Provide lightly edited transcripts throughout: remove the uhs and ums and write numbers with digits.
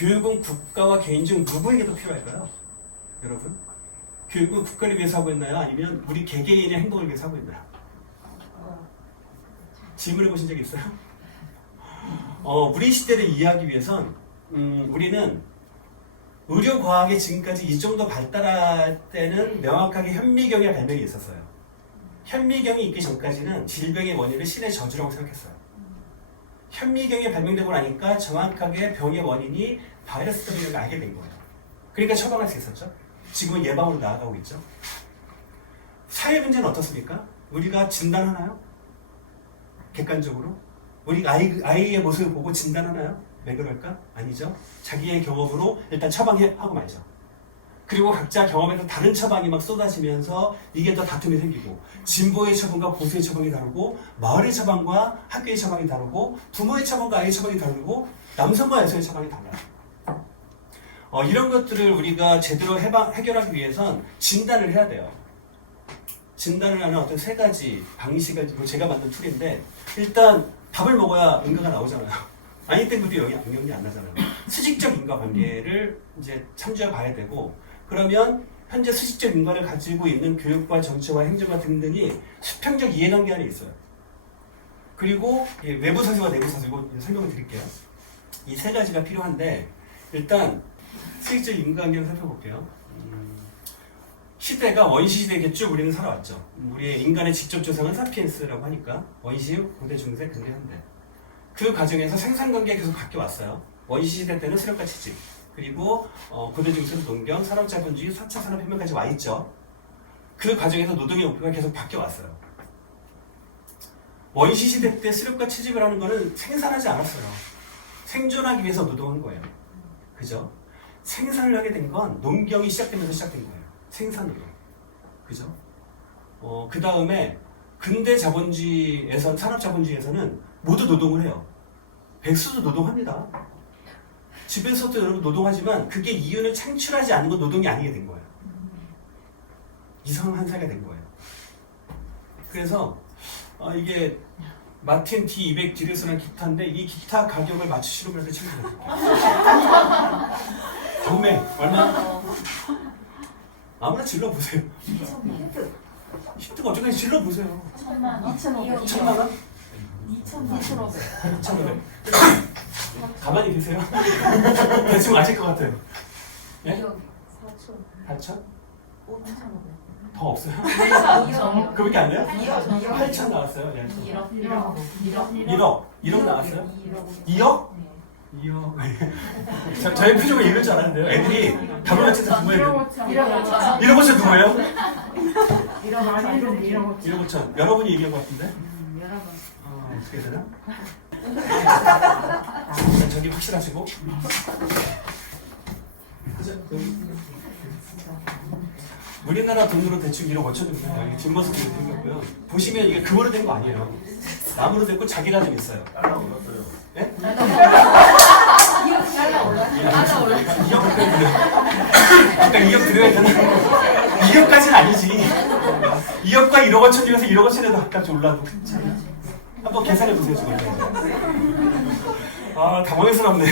교육은 국가와 개인 중 누구에게 더 필요할까요? 여러분? 교육은 국가를 위해서 하고 있나요? 아니면 우리 개개인의 행복을 위해서 하고 있나요? 질문해 보신 적 있어요? 우리 시대를 이해하기 위해선 우리는 의료과학이 지금까지 이 정도 발달할 때는 명확하게 현미경의 발명이 있었어요. 현미경이 있기 전까지는 질병의 원인을 신의 저주라고 생각했어요. 현미경이 발명되고 나니까 정확하게 병의 원인이 바이러스 때문에 알게 된 거예요. 그러니까 처방할 수 있었죠. 지금은 예방으로 나아가고 있죠. 사회 문제는 어떻습니까? 우리가 진단하나요? 객관적으로? 우리가 아이의 모습을 보고 진단하나요? 왜 그럴까? 아니죠. 자기의 경험으로 일단 처방하고 말죠. 그리고 각자 경험에서 다른 처방이 막 쏟아지면서 이게 더 다툼이 생기고, 진보의 처방과 보수의 처방이 다르고, 마을의 처방과 학교의 처방이 다르고, 부모의 처방과 아이의 처방이 다르고, 남성과 여성의 처방이 달라요. 이런 것들을 우리가 제대로 해결하기 위해선 진단을 해야 돼요. 진단을 하는 어떤 세 가지 방식을 제가 만든 툴인데, 일단 밥을 먹어야 인과가 나오잖아요. 아인슈타인도 영향이 안 나잖아요. 수직적 인과관계를 이제 참조해 봐야 되고, 그러면 현재 수직적 인과를 가지고 있는 교육과 정치와 행정과 등등이 수평적 이해관계 안에 있어요. 그리고 외부 사실과 내부 사실고 설명을 드릴게요. 이 세 가지가 필요한데, 일단 수직적 인과관계를 살펴볼게요. 시대가 원시 시대에 쭉 우리는 살아왔죠. 우리의 인간의 직접 조상은 사피엔스라고 하니까 원시, 고대, 중세, 근대, 현대. 그 과정에서 생산관계가 계속 바뀌어왔어요. 원시 시대 때는 수렵과 채집, 그리고 고대 중세는 농경, 산업자본주의, 4차 산업혁명까지 와있죠. 그 과정에서 노동의 목표가 계속 바뀌어왔어요. 원시 시대 때 수렵과 채집을 하는 거는 생산하지 않았어요. 생존하기 위해서 노동한 거예요. 그죠? 생산을 하게 된 건 농경이 시작되면서 시작된 거예요. 생산으로. 그죠? 그 다음에 근대 자본주의에서, 산업자본주의에서는 모두 노동을 해요. 백수도 노동합니다. 집에서도 여러분 노동하지만 그게 이윤을 창출하지 않는 건 노동이 아니게 된 거예요. 이상한 사회가 된 거예요. 그래서 이게 마틴 D200 디레스라는 기타인데, 이 기타 가격을 맞추시는 분한테 챙겨드릴게요. 경매 얼마? 아무나 질러보세요. 힌트가 어쩌면 질러보세요. 1,000만 원. 2,500. 1,000만 원? 2,500. 1,500. 가만히 계세요. 대충 아실 것 같아요. 예? 4천. 8천? 5,500. 더 없어요? 2억. 그밖에 안 돼요? 2억. 8천 나왔어요. 예. 1억. 1억 나왔어요? 2억. 2억? 2억. 저의 표정을 읽을 줄 알았는데요. 애들이 답을 맞춰서 누구예요? 1억 5천 누구예요? 1억 5천. 여러분이 얘기한 것 같은데? 어떻게 되나? 저기 확실하시고. 우리나라 돈으로 대충 1억 5천 정도 돼요. 이게 뒷모습이 이렇게 생겼고요. 보시면 이게 금으로 된 거 아니에요. 나무로 됐고 자기가 좀 있어요. 예? 2억 그러니까 2억 드려야 되나? 2억까지는 아니지. 2억과 1억 5천 중에서 1억 5천에도 가깝게 올라도 괜찮아요. 한번 계산해 보세요, 지금. 당황스럽네.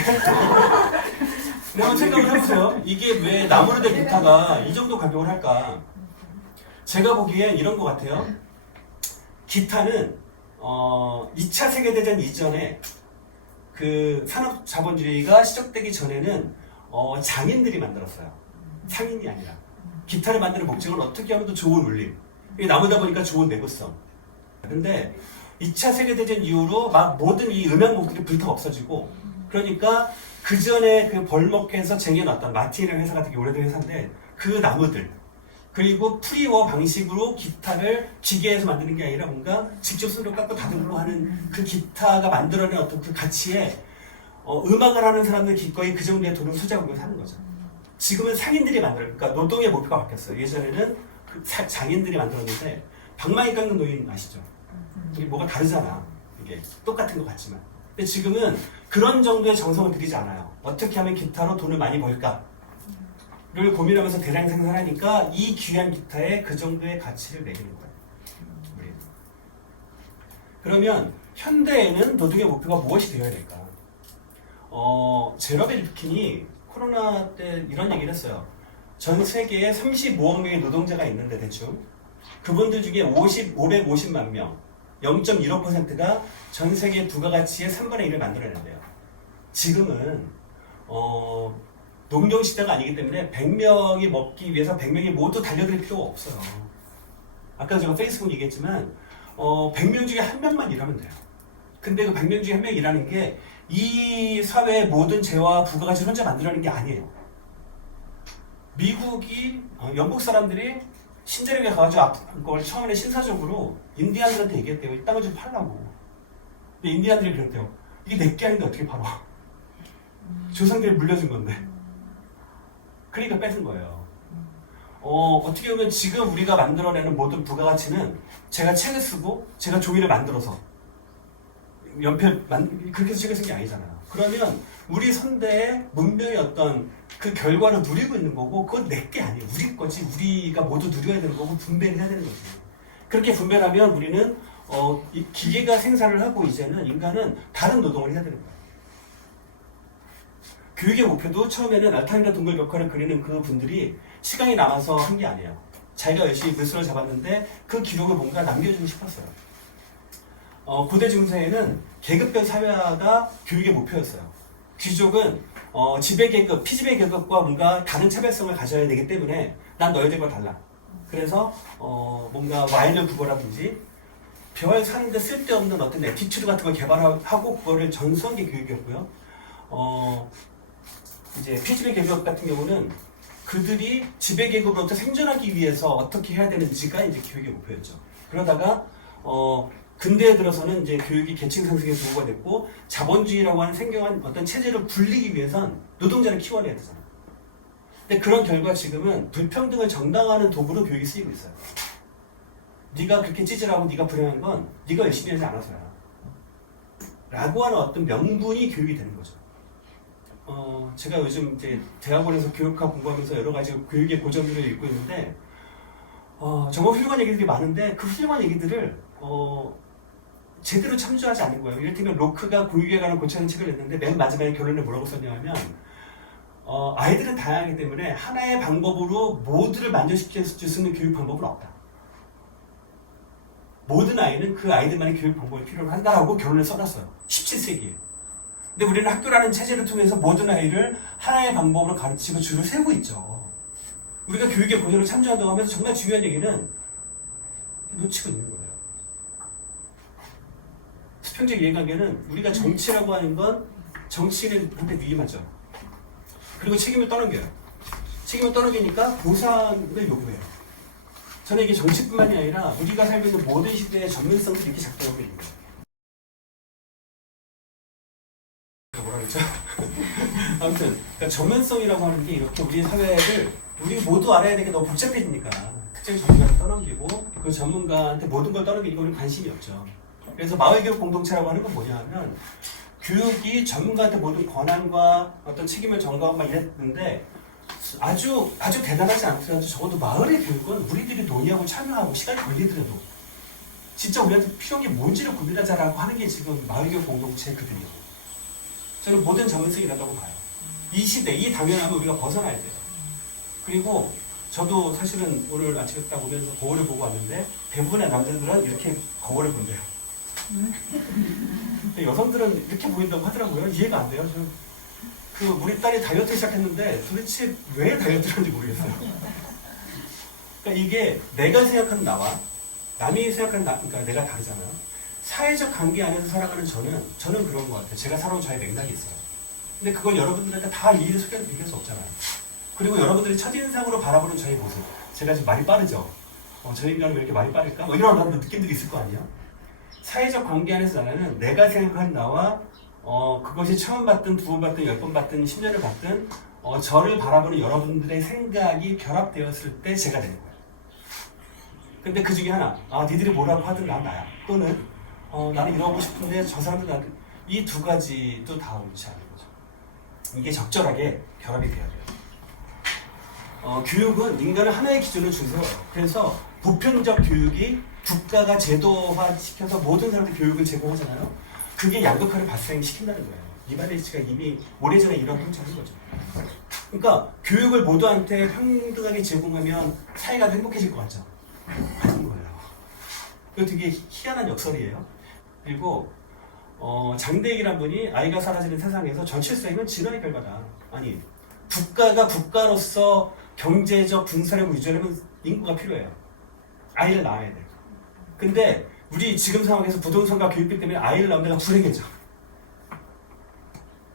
근데 한번 생각을 해보세요. 이게 왜 나무로 된 기타가 이 정도 가격을 할까? 제가 보기엔 이런 것 같아요. 기타는 2차 세계대전 이전에 그 산업자본주의가 시작되기 전에는 장인들이 만들었어요. 상인이 아니라. 기타를 만드는 목적은 어떻게 하면 더 좋은 울림. 이게 나무다 보니까 좋은 내구성. 근데 2차 세계대전 이후로 막 모든 이 음향곡들이 불타 없어지고, 그러니까 그 전에 그 벌목해서 쟁여놨던 마틴이라는 회사 같은 게 오래된 회사인데, 그 나무들, 그리고 프리워 방식으로 기타를 기계에서 만드는 게 아니라 뭔가 직접 손으로 깎고 다듬고 하는 그 기타가 만들어낸 어떤 그 가치에 음악을 하는 사람들 기꺼이 그 정도의 돈을 투자하고 사는 거죠. 지금은 상인들이 만들어요. 그러니까 노동의 목표가 바뀌었어요. 예전에는 그 장인들이 만들었는데, 방망이 깎는 노인 아시죠? 이게 뭐가 다르잖아. 이게 똑같은 것 같지만. 근데 지금은 그런 정도의 정성을 들이지 않아요. 어떻게 하면 기타로 돈을 많이 벌까? 를 고민하면서 대량 생산하니까 이 귀한 기타에 그 정도의 가치를 매기는 거예요. 우리는. 그러면 현대에는 노동의 목표가 무엇이 되어야 될까? 제러벨 리프킨이 코로나 때 이런 얘기를 했어요. 전 세계에 35억 명의 노동자가 있는데 대충 그분들 중에 550만 명, 0.15%가 전 세계 부가가치의 3분의 1을 만들어낸대요. 지금은 농경 시대가 아니기 때문에 100명이 먹기 위해서 100명이 모두 달려들 필요가 없어요. 아까 제가 페이스북 얘기했지만 100명 중에 한 명만 일하면 돼요. 근데 그 100명 중에 한 명 일하는 게 이 사회의 모든 재화와 부가가치를 혼자 만들어내는 게 아니에요. 미국이 영국 사람들이 신재력에 가가지고 그걸 처음에는 신사적으로 인디안들한테 얘기했대요. 이 땅을 좀 팔라고. 근데 인디안들이 그랬대요. 이게 내게 아닌데 어떻게 팔아? 조상들이 물려준 건데. 그러니까 뺏은 거예요. 어떻게 보면 지금 우리가 만들어내는 모든 부가가치는 제가 책을 쓰고 제가 종이를 만들어서 그렇게 해서 책을 쓴 게 아니잖아요. 그러면 우리 선대의 문명의 어떤 그 결과를 누리고 있는 거고 그건 내게 아니에요. 우리 거지. 우리가 모두 누려야 되는 거고 분배를 해야 되는 거지. 그렇게 분배하면 우리는 이 기계가 생산을 하고 이제는 인간은 다른 노동을 해야 되는 거예요. 교육의 목표도 처음에는 알타인과 동굴 벽화를 그리는 그 분들이 시간이 남아서 한 게 아니에요. 자기가 열심히 물선을 잡았는데 그 기록을 뭔가 남겨주고 싶었어요. 고대 중세에는 계급별 사회화가 교육의 목표였어요. 귀족은 지배계급, 피지배계급과 뭔가 다른 차별성을 가져야 되기 때문에 난 너희들과 달라. 그래서 뭔가 와인을 부거라든지 별 사는데 쓸데없는 어떤 에티튜드 같은 걸 개발하고 그거를 전수한 게 교육이었고요. 이제 피지배계급 같은 경우는 그들이 지배계급으로부터 생존하기 위해서 어떻게 해야 되는지가 이제 교육의 목표였죠. 그러다가 근대에 들어서는 이제 교육이 계층 상승의 도구가 됐고 자본주의라고 하는 생경한 어떤 체제를 굴리기 위해선 노동자를 키워내야 되잖아요. 근데 그런 결과 지금은 불평등을 정당화하는 도구로 교육이 쓰이고 있어요. 네가 그렇게 찌질하고 네가 불행한 건 네가 열심히 하지 않아서야. 라고 하는 어떤 명분이 교육이 되는 거죠. 제가 요즘 이제 대학원에서 교육학 공부하면서 여러 가지 교육의 고전들을 읽고 있는데 정말 훌륭한 얘기들이 많은데 그 훌륭한 얘기들을 제대로 참조하지 않는 거예요. 이를테면 로크가 교육에 관한 고치는 책을 냈는데 맨 마지막에 결론을 뭐라고 썼냐면 아이들은 다양하기 때문에 하나의 방법으로 모두를 만족시킬 수 있는 교육 방법은 없다. 모든 아이는 그 아이들만의 교육 방법이 필요로 한다라고 결론을 써놨어요. 17세기에. 근데 우리는 학교라는 체제를 통해서 모든 아이를 하나의 방법으로 가르치고 줄을 세우고 있죠. 우리가 교육의 고전을 참조한다고 하면서 정말 중요한 얘기는 놓치고 있는 거예요. 수평적 이해관계는 우리가 정치라고 하는 건 정치인한테 위임하죠. 그리고 책임을 떠넘겨요. 책임을 떠넘기니까 보상을 요구해요. 저는 이게 정치뿐만이 아니라 우리가 살고 있는 모든 시대의 전문성도 이렇게 작동하고 있는 거예요. 뭐라 그랬죠? 아무튼 그러니까 전문성이라고 하는 게 이렇게 우리 사회를 우리 모두 알아야 되는 게 너무 복잡해지니까 특정 전문가를 떠넘기고 그 전문가한테 모든 걸 떠넘기니까 우리는 관심이 없죠. 그래서 마을교육 공동체라고 하는 건 뭐냐 하면 교육이 전문가한테 모든 권한과 어떤 책임을 전가하고 막 이랬는데 아주 대단하지 않더라도 적어도 마을의 교육은 우리들이 논의하고 참여하고 시간이 걸리더라도 진짜 우리한테 필요한 게 뭔지를 고민하자라고 하는 게 지금 마을교육 공동체거든요. 저는 모든 전문성이 있다고 봐요. 이 시대, 이 당연함을 우리가 벗어나야 돼요. 그리고 저도 사실은 오늘 아침에 딱 오면서 거울을 보고 왔는데 대부분의 남자들은 이렇게 거울을 본대요. 근데 여성들은 이렇게 보인다고 하더라고요. 이해가 안 돼요. 우리 딸이 다이어트 시작했는데 도대체 왜 다이어트를 하는지 모르겠어요. 그러니까 이게 내가 생각하는 나와 남이 생각하는 그러니까 내가 다르잖아요. 사회적 관계 안에서 살아가는 저는 그런 것 같아요. 제가 살아온 저의 맥락이 있어요. 근데 그걸 여러분들한테 다 일일이 얘기할 수 없잖아요. 그리고 여러분들이 첫인상으로 바라보는 저의 모습. 제가 지금 말이 빠르죠. 저 인간은 왜 이렇게 말이 빠를까? 이런 느낌들이 있을 거 아니에요? 사회적 관계 안에서 나는 내가 생각한 나와 그것이 처음 봤든 두 번 봤든 10번 봤든 10년을 봤든 저를 바라보는 여러분들의 생각이 결합되었을 때 제가 되는 거예요. 근데 그 중에 하나, 니들이 뭐라고 하든 난 나야. 또는 나는 이러고 싶은데 저 사람도 나한테 이 두 가지도 다 옳지 않은 거죠. 이게 적절하게 결합이 돼야 돼요. 교육은 인간을 하나의 기준으로 준세워요. 그래서 보편적 교육이 국가가 제도화시켜서 모든 사람들 교육을 제공하잖아요. 그게 양극화를 발생시킨다는 거예요. 이바레치가 이미 오래전에 이런 통찰한 거죠. 그러니까 교육을 모두한테 평등하게 제공하면 사회가 행복해질 것 같죠? 아닌 거예요. 이거 되게 희한한 역설이에요. 그리고 장대익이란 분이 아이가 사라지는 세상에서 전칠성은 진화의 결과다. 아니, 국가가 국가로서 경제적 군사력을 유지하려면 인구가 필요해요. 아이를 낳아야 돼. 근데 우리 지금 상황에서 부동산과 교육비 때문에 아이를 낳는 데가 불행해져.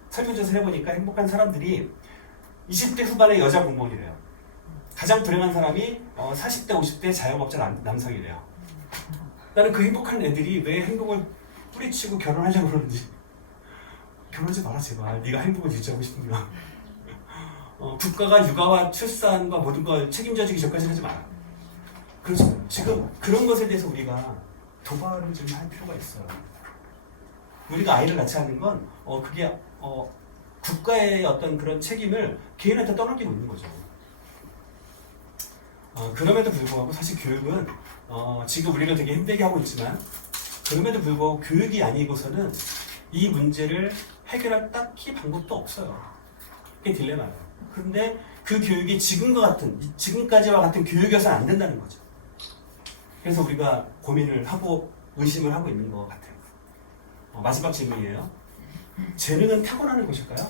설문조사를 해보니까 행복한 사람들이 20대 후반의 여자 공무원이래요. 가장 불행한 사람이 40대, 50대 자영업자 남성이래요. 나는 그 행복한 애들이 왜 행복을 뿌리치고 결혼하려고 그러는지. 결혼하지 마라 제발. 네가 행복을 유지하고 싶으면. 국가가 육아와 출산과 모든 걸 책임져주기 전까지 하지 마라. 그렇죠. 지금 그런 것에 대해서 우리가 도발을 좀 할 필요가 있어요. 우리가 아이를 낳지 않는 건 그게 국가의 어떤 그런 책임을 개인한테 떠넘기고 있는 거죠. 그럼에도 불구하고 사실 교육은 지금 우리가 되게 힘들게 하고 있지만 그럼에도 불구하고 교육이 아니고서는 이 문제를 해결할 딱히 방법도 없어요. 그게 딜레마예요. 그런데 그 교육이 지금까지와 같은 교육이어서는 안 된다는 거죠. 그래서 우리가 고민을 하고 의심을 하고 있는 것 같아요. 마지막 질문이에요. 재능은 타고나는 것일까요?